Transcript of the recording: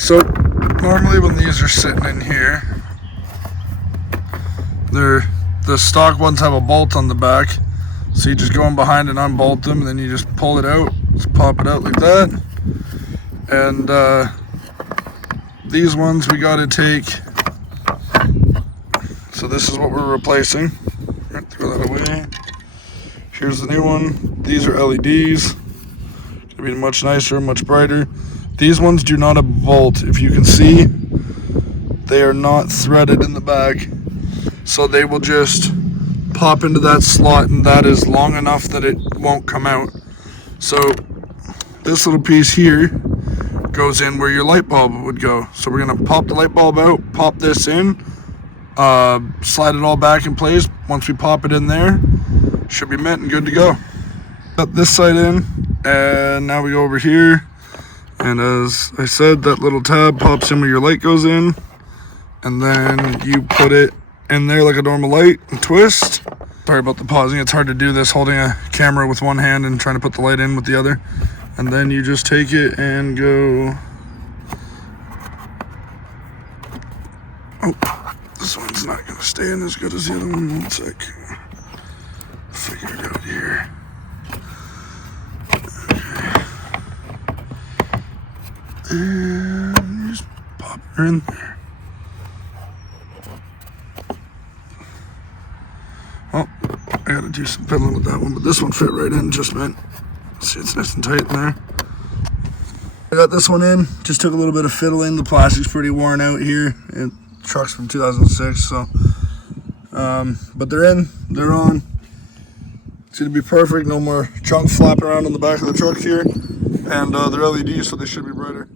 So normally when these are sitting in here, the stock ones have a bolt on the back. So you just go in behind and unbolt them, and then you just pull it out, just pop it out like that. And these ones we got to take. So this is what we're replacing. Throw that away. Here's the new one. These are LEDs. Gonna be much nicer, much brighter. These ones do not have a bolt. If you can see, they are not threaded in the back. So they will just pop into that slot, and that is long enough that it won't come out. So this little piece here goes in where your light bulb would go. So we're gonna pop the light bulb out, pop this in, slide it all back in place. Once we pop it in there, should be mint and good to go. Got this side in, and now we go over here. And as I said, that little tab pops in where your light goes in, and then you put it in there like a normal light and twist. Sorry about the pausing. It's hard to do this holding a camera with one hand and trying to put the light in with the other. And then you just take it and go. Oh, this one's not going to stay in as good as the other one. One sec. Figure it out here. Okay. And just pop her in there. Well, I gotta do some fiddling with that one, but this one fit right in just mint. See, it's nice and tight in there. I got this one in, just took a little bit of fiddling. The plastic's pretty worn out here. The truck's from 2006, so. But they're in, they're on. It's gonna be perfect, no more junk flapping around on the back of the truck here. And they're LEDs, so they should be brighter.